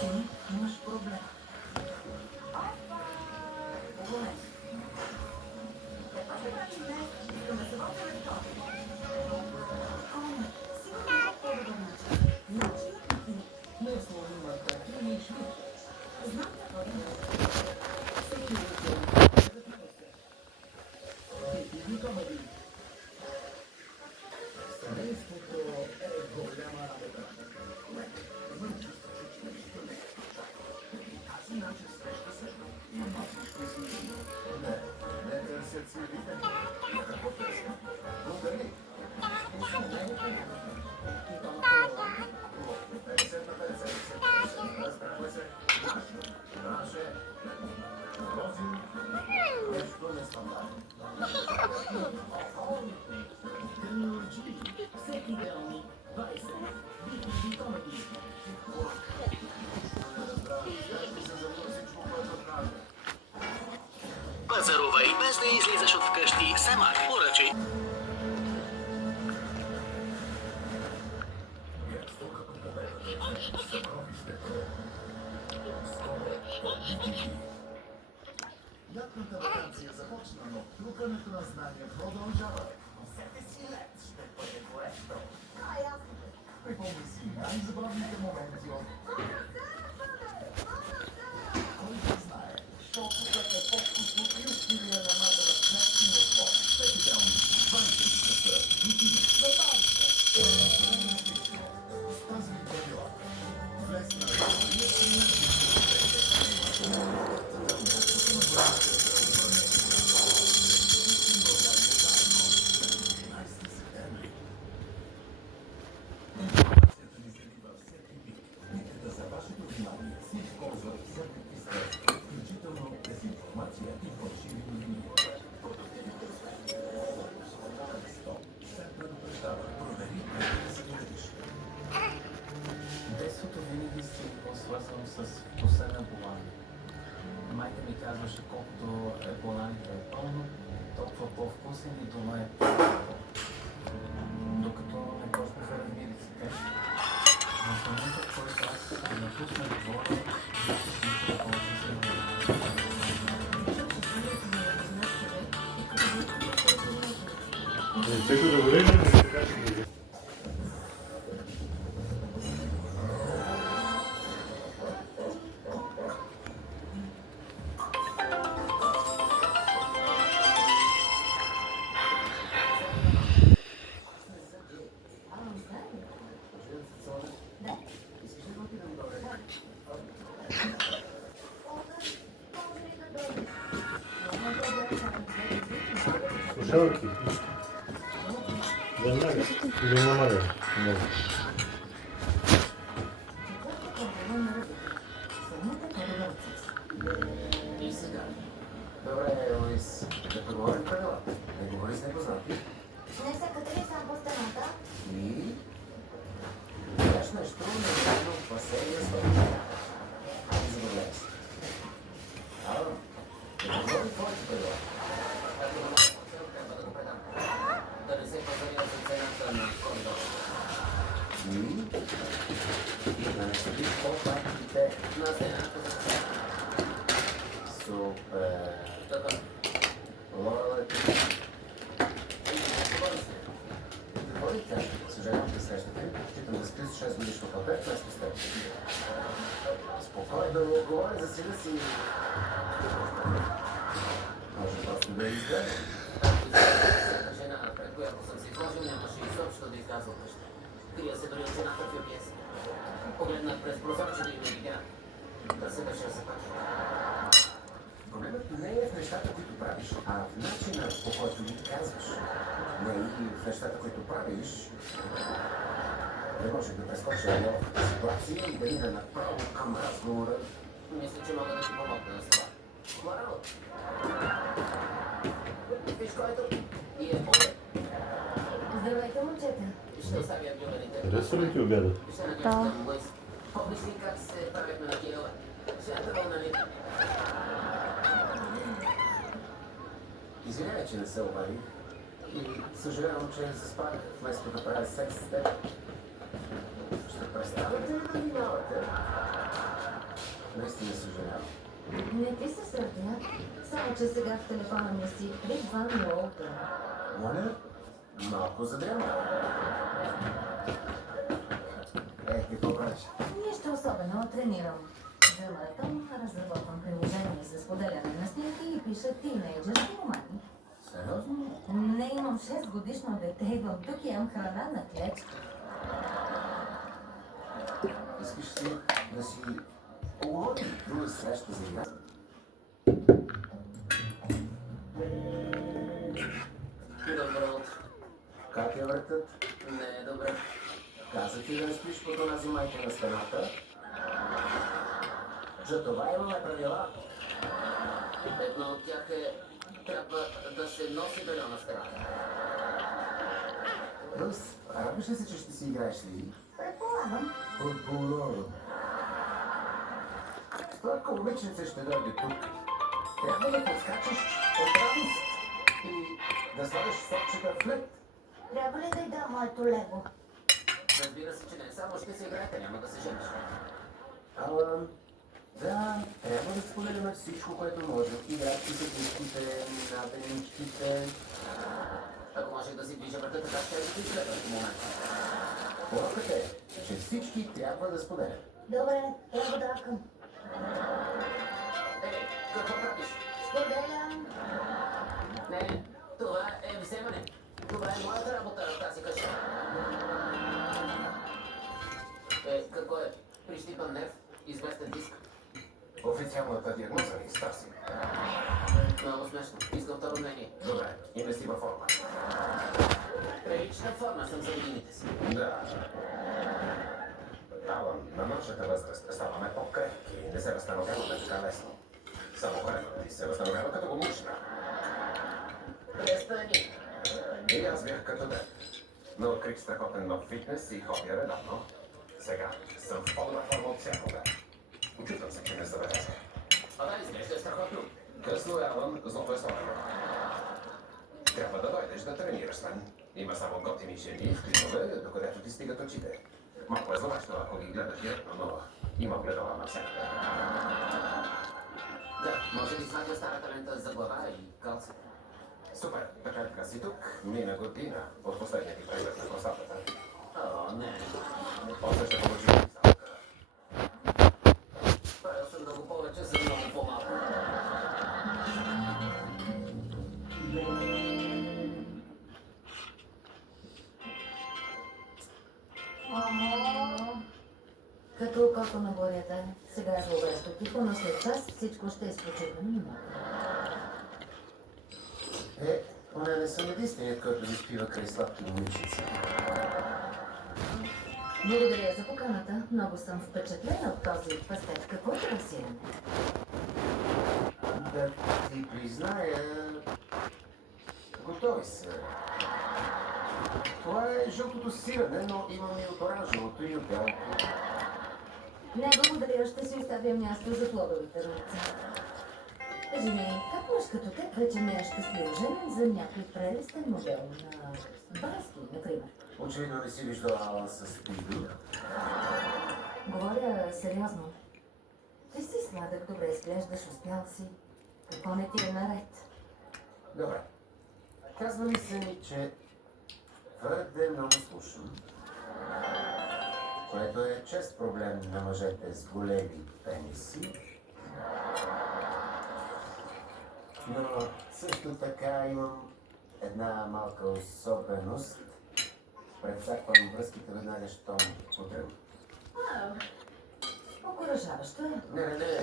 Ти имаш проблем. Pazarówaj bez niej zlizesz od wkaszki sama, raczej. Jak te wakacje zapoczną, trupem na zdanie wodą działa. Serdecznie lecz, te twoje questo. A jasne. Ty pomysł, najzabawniej te momenty. Kończy znaje. Szczoku takie podkusu już miliona mata na knepki sport. Taki dał mi. Walczy się. Do walki. Stazji powiedziała. Wlesna. Детството винаги си го свързвам с вкуса на болани. Майка ми казваше, колкото е боланите е пълно, толкова по-вкусен и това е по-добро. Докато не почнаха разбириците, в момента, в който аз напусна двора, никога повече се не Всеки доволен ли е така че ги слушалки? Веднага. Или намаля? Много. И сега. Добре, Луис, да поговорим правилата. Не говори с непознати. Не се катери само по стената. И... Кажеш нещо, невероятно опасение с това. Забавляй се. Ало, да поговорим твоите правила. Както на моят хотел трябва да го предам. Да не се пазаря за цената на коридора. И да не седи по-паките на стената за стената. Супер. Така. Лолето. Какво ли кажа? Съжалявам, че срещате. Питам да спи с 6 годишно папе, вместо с теб. Спокойно да му говори за сина си. Може просто да е изгледа. Жена, пред която съм се изложил, нямаше изобщо да изляза от къща. Крия се дори от жената в обяс. Погледнах през прозорчето и не видя. Да се държа за пак. Проблемът не е в нещата, които правиш, а в начина, по който ги казваш. Не и в нещата, които правиш. Не може да прескоча едно ситуация и да ида направо към разговора. Мисля, че мога да ти помогна с това. Морал. Виж който и е поле. Здравейте, момчета. Ще оставя бюлерите. Харесва ли ти обяда? Ще накажем Луис. Помниш ли как се правихме на килове? Жената вълна ли? Извинявай, че не се обадих. И съжалявам, че заспах вместо да правя секс с теб. Ще престанете ли да внимавате? Наистина съжалявам. Не ти се сърдя. Само, че сега в телефона ми си Рик Ван Уолтън. Моля, малко задряма. Какво правиш? Нищо особено, тренирам. За Летъм разработвам приложение за споделяне на снимки и пиша тинейджърски романи. Сериозно? Не имам 6 годишно дете, идвам тук и имам храна на клечка. Искаш ли да си поговорим друга среща за игра? Добро утро. Как я въртат? Не е добре. Казах ти да не спиш под онази майка на стената. За това имаме правила. Едно от тях е трябва да се носи бельо на стената. Рус, радваш ли се, че ще си играеш ли? Предполагам. Предполагам. Това момиченце ще дойде тук. Трябва да подскачаш от радост и да слагаш сопчета в лед. Трябва ли да й дам моето лего? Разбира се, че не. Само ще се играете, няма да се жениш. Да, трябва да споделяме всичко, което можем. Играчките, книжките, наденичките. Ако можех да си движа върха, така ще да ти изгледа в момента. Поръкът е, че всички трябва да споделят. Добре, ево дакам. Какво правиш? Споделям. Не, това е вземане. Това е моята работа в тази къща. Какво е? Прищипан нерв? Известен диск? Официалната диагноза е Стаси. Много смешно. Искам второ мнение. Добре, инвести във форма. Прилична форма съм за годините си. Да. Алън, на нашата възраст ставаме по-крехки и не се възстановяваме така лесно. Само хореното ти се възстановява като го мушна. Престани. И аз бях като теб. Но открих страхотен нов фитнес и ходя редовно. Сега съм в по-добра форма от всякога. Очутвам се, че не забелязах. Да, изглежда страхотно. Късно е, Алън, злото е сторено. Трябва да дойдеш да тренираш с мен. Има само готини жени в клипове, докъдето ти стигат очите. Малко е зловещо, ако ги гледаш директно, но има огледала навсякъде. Да, може би смятам старата лента за глава и калца. Супер, така си тук. Мина година от последния ти преглед на простатата. О, не. После ще получиш представка. Правил съм много повече за много по-малко. Като окото на бурята. Сега е зловещо тихо, но след час всичко ще изпочива. Поне не съм единственият, който ви спива край сладки момичици. Благодаря за поканата. Много съм впечатлена от този пастет. Какво е расиране? Да ти призная... Готови са. Това е жълтото сирене, но имам и от оранжевото и от бялото. Не, благодаря. Ще си оставя място за плодовите ръце. Кажи ми, как мъж като теб вече не е щастлив женен за някой прелестен модел на Барски, например? Очевидно не си виждал Алън с Пиби. Говоря сериозно. Ти си сладък, добре изглеждаш, успял си. Какво не ти е наред? Добре. Казва ми се ми, че твърде много слушам, което е чест проблем на мъжете с големи пениси. Но също така имам една малка особеност. Предсаквам връзките веднага, щом потребвам. Окуражаващо е.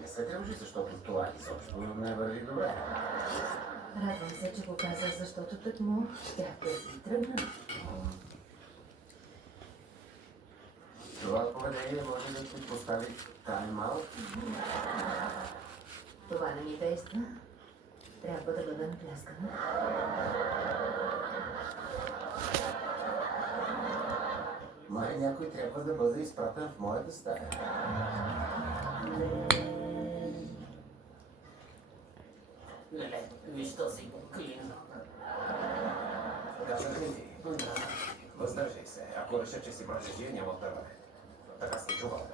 Не се тревожи, защото това изобщо не върви добре. Радвам се, че го казах, защото тък му щях да си тръгна. Това поведение може да ти постави тайм-аут. Това не ми действа. Трябва да бъда напляскана. Май някой трябва да бъде изпратен в моята стая. Леле, виж този клин. Казах ли ти? Въздържай се. Ако реша, че си мразежи, няма отърване. Така съм чувал.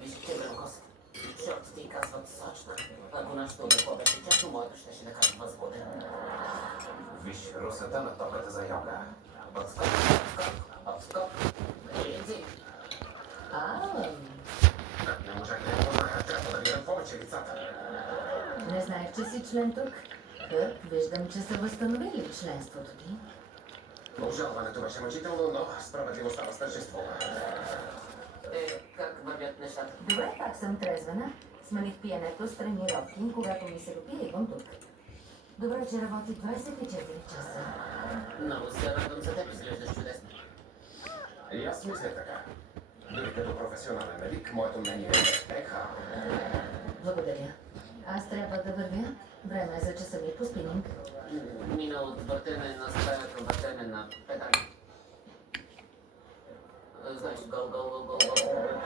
Виж, че време коса. нашето депо беше често, моето ще да кажа възбуден. Виж, русата на топката за йога. Отскок, отскок. Бензин. Не можах да я познаха, трябва да видям повече лицата. Не знаех, че си член тук. Кърк, виждам, че са възстановили членството ти. Обжалването беше мъчително, но справедливостта възтържествува. Как вървят нещата? Добре, пак съм трезвана. Смалих пиенето с тренировки, когато ми се допие, идвам тук. Добре, че работи 24 часа. Много се радвам за теб, изглеждаш чудесно. И аз мисля така. Дори като професионален медик, моето мнение е еха. Благодаря. Аз трябва да вървя. Време е за часа ми по спининг. Мина от въртене на стая към въртене на педали. Знаеш, гол, гол, гол, гол, гол.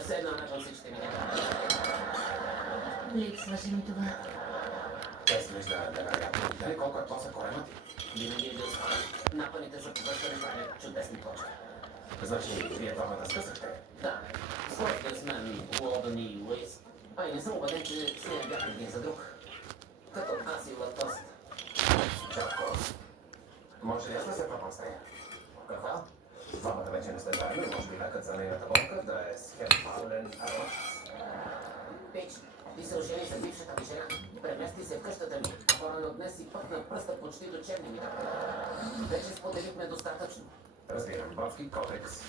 Все едно радвам се, че те видя. Липсваше ми това. Те изглежда невероятно. Дали колко е плосък коремът ти? Винаги е бил спорен. Напъните за повършване правят чудесни точки. Значи, вие двамата скъсахте. Да, сложите с мен Лобен и Уейс. А и не съм убеден, че си не бяхме един за друг. Като аз и лактост. Чатко, може ли аз да се пробвам с нея? Какво? Двамата вече не сте заедно и може би лекът за нейната болка да е с хепален аромат. Пич, ти се ожени за бившата ми жена. Премести се в къщата ми. По-рано днес си пъкна пръста почти до черни ми. Вече споделихме достатъчно. Разбирам, Бобски кодекс.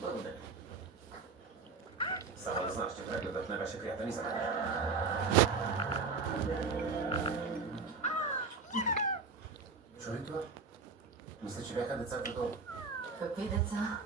Благодаря. Само да знаеш, че прегледът не беше приятен и за мен. Чули това? Мисля, че бяха децата долу. Какви деца?